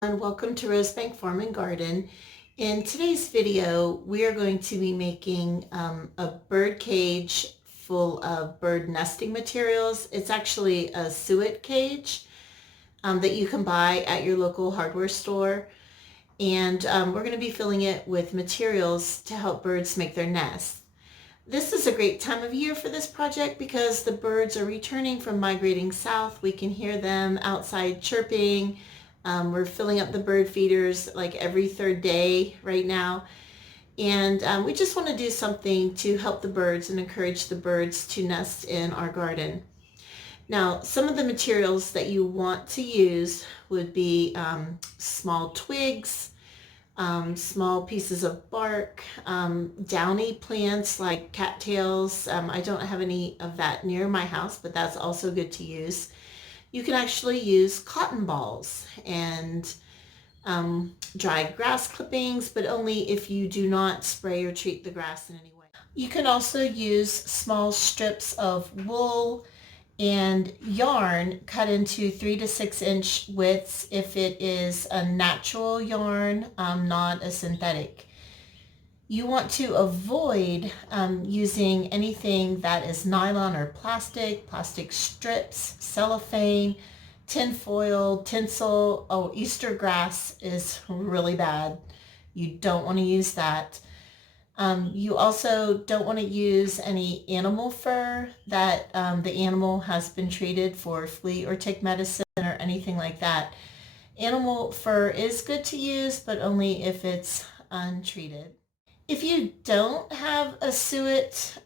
And welcome to Rosebank Farm and Garden. In today's video, we are going to be making a bird cage full of bird nesting materials. It's actually a suet cage that you can buy at your local hardware store. And we're going to be filling it with materials to help birds make their nests. This is a great time of year for this project because the birds are returning from migrating south. We can hear them outside chirping. We're filling up the bird feeders like every third day right now. And we just want to do something to help the birds and encourage the birds to nest in our garden. Now, some of the materials that you want to use would be small twigs, small pieces of bark, downy plants like cattails. I don't have any of that near my house, but that's also good to use. You can actually use cotton balls and dried grass clippings, but only if you do not spray or treat the grass in any way. You can also use small strips of wool and yarn cut into 3 to 6 inch widths if it is a natural yarn, not a synthetic. You want to avoid using anything that is nylon or plastic strips, cellophane, tin foil, tinsel. Oh, Easter grass is really bad. You don't want to use that. You also don't want to use any animal fur that the animal has been treated for flea or tick medicine or anything like that. Animal fur is good to use, but only if it's untreated. If you don't have a suet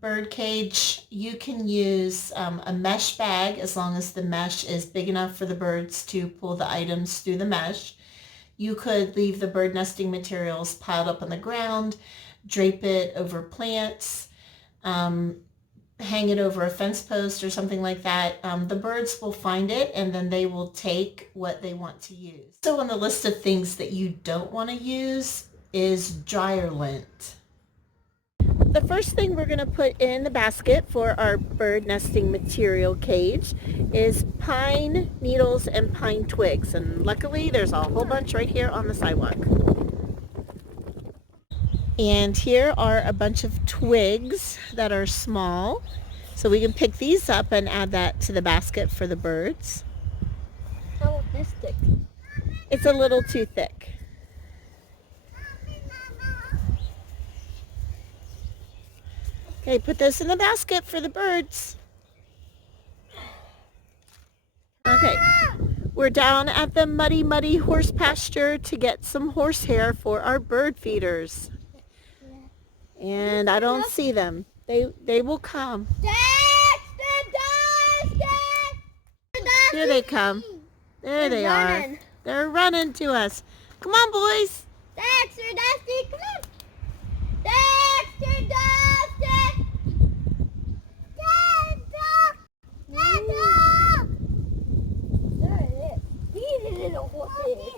bird cage, you can use a mesh bag as long as the mesh is big enough for the birds to pull the items through the mesh. You could leave the bird nesting materials piled up on the ground, drape it over plants, hang it over a fence post or something like that. The birds will find it and then they will take what they want to use. So on the list of things that you don't want to use is dryer lint. The first thing we're going to put in the basket for our bird nesting material cage is pine needles and pine twigs, and luckily there's a whole bunch right here on the sidewalk. And here are a bunch of twigs that are small, so we can pick these up and add that to the basket for the birds. How about this thick? It's a little too thick. Okay, put this in the basket for the birds. Okay, we're down at the muddy horse pasture to get some horsehair for our bird feeders. And I don't see them. They will come. Here they come. There they are. They're running to us. Come on, boys. Dexter, Dusty, come on. Dexter, Dusty. There it is. These little horses.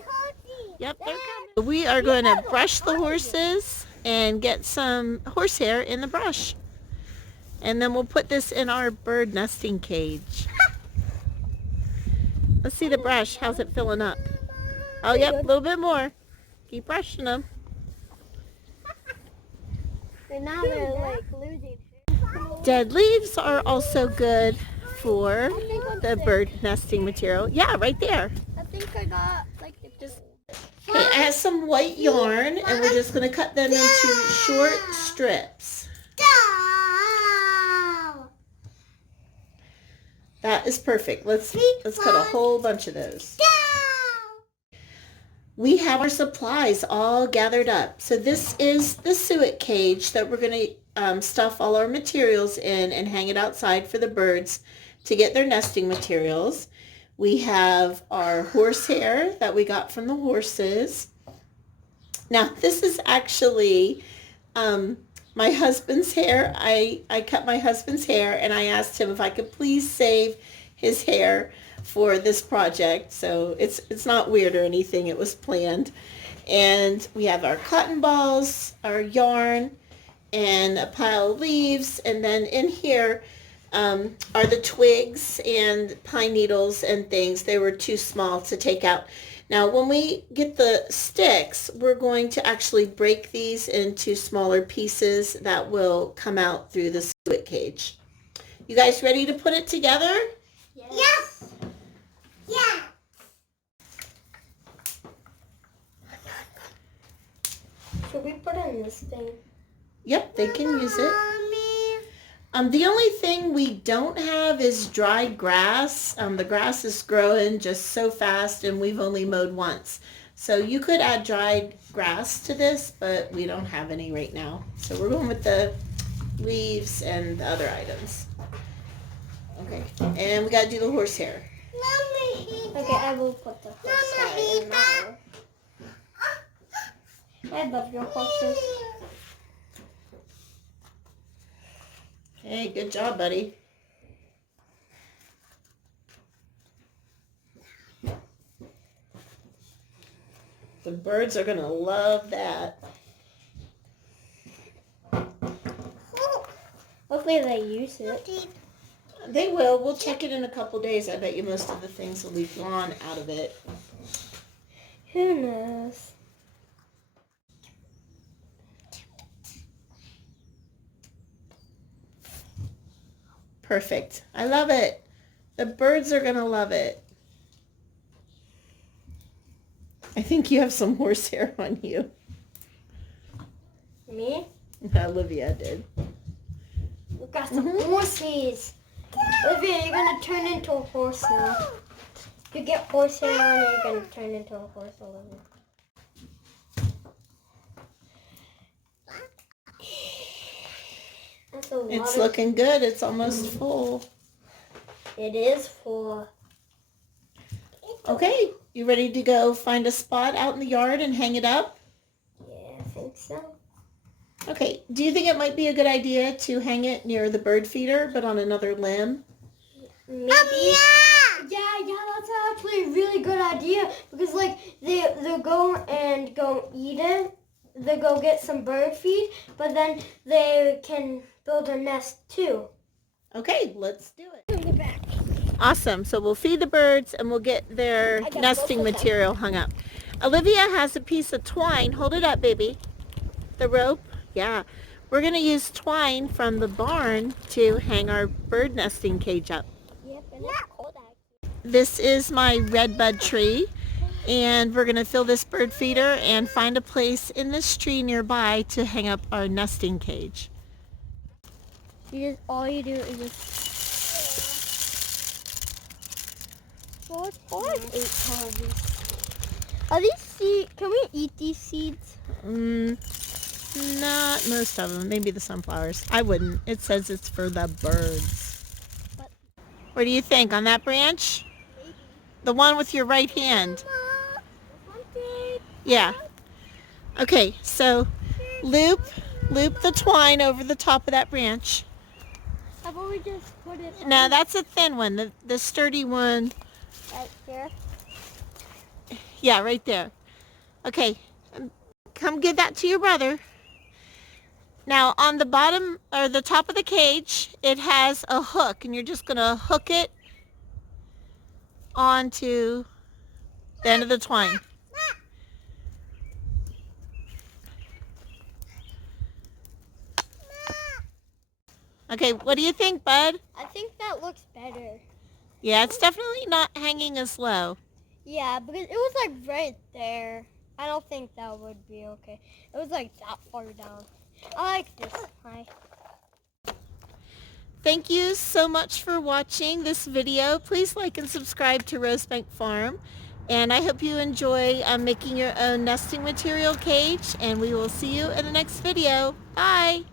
Yep, they're coming. We are going to brush the horses and get some horsehair in the brush. And then we'll put this in our bird nesting cage. Let's see the brush. How's it filling up? Oh, yep, a little bit more. Keep brushing them. And now they're like losing. Dead leaves are also good for the bird nesting material. Yeah, right there. I think I got like just. Okay, I have some white yarn and we're just going to cut them into short strips. That is perfect. Let's cut a whole bunch of those. We have our supplies all gathered up. So this is the suet cage that we're going to stuff all our materials in and hang it outside for the birds to get their nesting materials. We have our horsehair that we got from the horses. Now this is actually my husband's hair. I cut my husband's hair and I asked him if I could please save his hair for this project. So it's not weird or anything. It was planned. And we have our cotton balls, our yarn, and a pile of leaves. And then in here are the twigs and pine needles and things. They were too small to take out. Now, when we get the sticks, we're going to actually break these into smaller pieces that will come out through the suet cage. You guys ready to put it together? Yes. Yeah. Should we put it in this thing? Yep, they can use it. The only thing we don't have is dried grass. The grass is growing just so fast and we've only mowed once. So you could add dried grass to this, but we don't have any right now. So we're going with the leaves and the other items. Okay, and we gotta do the horsehair. Okay, I will put the horsehair in now. I love your horses. Hey, good job, buddy. The birds are gonna love that. Hopefully they use it. They will. We'll check it in a couple days. I bet you most of the things will be gone out of it. Who knows? Perfect. I love it. The birds are gonna love it. I think you have some horsehair on you. Me? Olivia did. We got some horses. Olivia, you're gonna turn into a horse now. If you get horsehair on you, you're gonna turn into a horse, Olivia. That's a lot. It's looking good. It's almost full. It is full. Okay, you ready to go find a spot out in the yard and hang it up? Yeah, I think so. Okay, do you think it might be a good idea to hang it near the bird feeder, but on another limb? Maybe. Yeah, that's actually a really good idea because like they'll go eat it. They'll go get some bird feed, but then they can build a nest too. Okay, let's do it. In the back. Awesome. So we'll feed the birds and we'll get their nesting material hung up. Olivia has a piece of twine. Hold it up, baby. The rope. Yeah. We're going to use twine from the barn to hang our bird nesting cage up. Yep, and it's cold out. This is my redbud tree, and we're going to fill this bird feeder and find a place in this tree nearby to hang up our nesting cage. All you do is just 4, 8 Are these seeds? Can we eat these seeds? Not most of them. Maybe the sunflowers. I wouldn't. It says it's for the birds. What do you think on that branch? Maybe. The one with your right hand. Yeah. Okay, so loop the twine over the top of that branch. How about we just put it No, that's a thin one. The sturdy one. right there? Yeah, right there. Okay, come give that to your brother. Now, on the bottom or the top of the cage, it has a hook, and you're just going to hook it onto the end of the twine. Okay, what do you think, bud? I think that looks better. Yeah, it's definitely not hanging as low. Yeah, because it was like right there. I don't think that would be okay. It was like that far down. I like this high. Thank you so much for watching this video. Please like and subscribe to Rosebank Farm. And I hope you enjoy making your own nesting material cage. And we will see you in the next video. Bye!